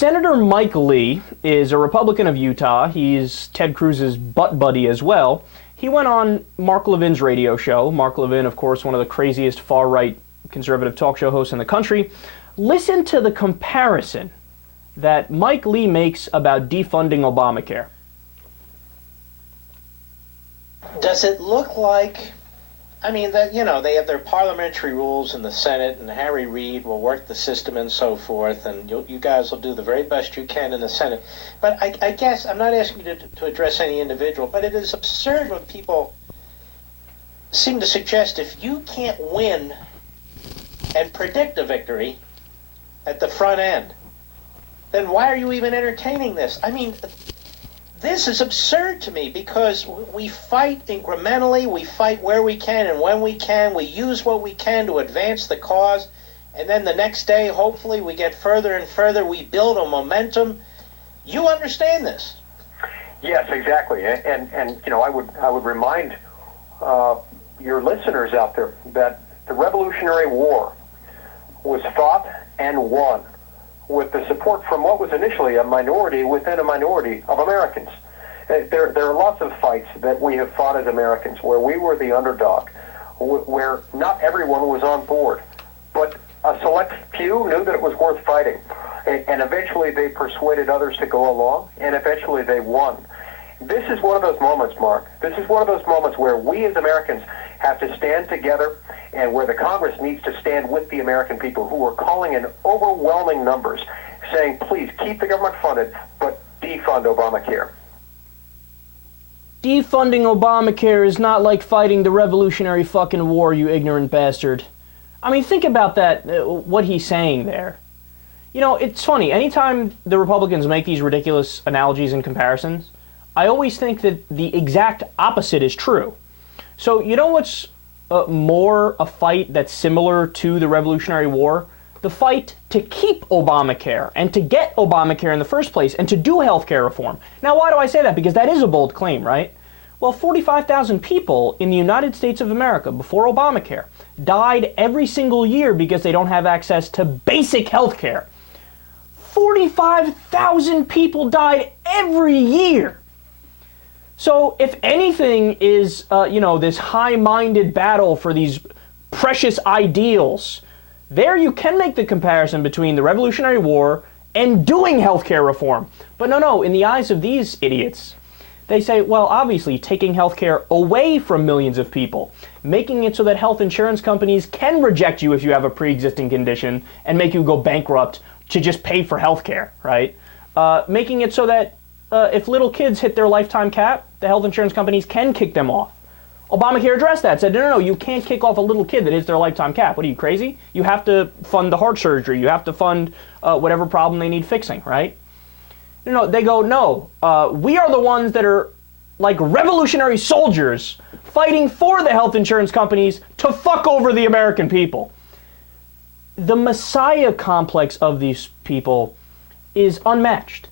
Senator Mike Lee is a Republican of Utah. He's Ted Cruz's butt buddy as well. He went on Mark Levin's radio show. Mark Levin, of course, one of the craziest far-right conservative talk show hosts in the country. Listen to the comparison that Mike Lee makes about defunding Obamacare. Does it look like, I mean, that they have their parliamentary rules in the Senate, and Harry Reid will work the system and so forth, and you guys will do the very best you can in the Senate. But I guess I'm not asking you to address any individual, but it is absurd when people seem to suggest if you can't win and predict a victory at the front end, then why are you even entertaining this? I mean, this is absurd to me because we fight incrementally, we fight where we can and when we can, we use what we can to advance the cause, and then the next day, hopefully, we get further and further, we build a momentum. You understand this? Yes, exactly. And I would remind your listeners out there that the Revolutionary War was fought and won with the support from what was initially a minority within a minority of Americans. There are lots of fights that we have fought as Americans where we were the underdog, where not everyone was on board, but a select few knew that it was worth fighting. And eventually they persuaded others to go along, and eventually they won. This is one of those moments, Mark. This is one of those moments where we as Americans have to stand together and where the Congress needs to stand with the American people who are calling in overwhelming numbers, saying, please keep the government funded, but defund Obamacare. Defunding Obamacare is not like fighting the Revolutionary fucking War, you ignorant bastard. I mean, think about that, what he's saying there. You know, it's funny. Anytime the Republicans make these ridiculous analogies and comparisons, I always think that the exact opposite is true. So, you know what's more a fight that's similar to the Revolutionary War? The fight to keep Obamacare and to get Obamacare in the first place and to do health care reform. Now, why do I say that? Because that is a bold claim, right? Well, 45,000 people in the United States of America before Obamacare died every single year because they don't have access to basic health care. 45,000 people died every year. So if anything is, this high-minded battle for these precious ideals, there you can make the comparison between the Revolutionary War and doing healthcare reform. But no, in the eyes of these idiots, they say, well, obviously, taking healthcare away from millions of people, making it so that health insurance companies can reject you if you have a pre-existing condition and make you go bankrupt to just pay for healthcare, right? Making it so that if little kids hit their lifetime cap, the health insurance companies can kick them off. Obamacare addressed that, said, no, you can't kick off a little kid that hits their lifetime cap. What are you, crazy? You have to fund the heart surgery. You have to fund whatever problem they need fixing, right? They go, no, we are the ones that are like revolutionary soldiers fighting for the health insurance companies to fuck over the American people. The Messiah complex of these people is unmatched.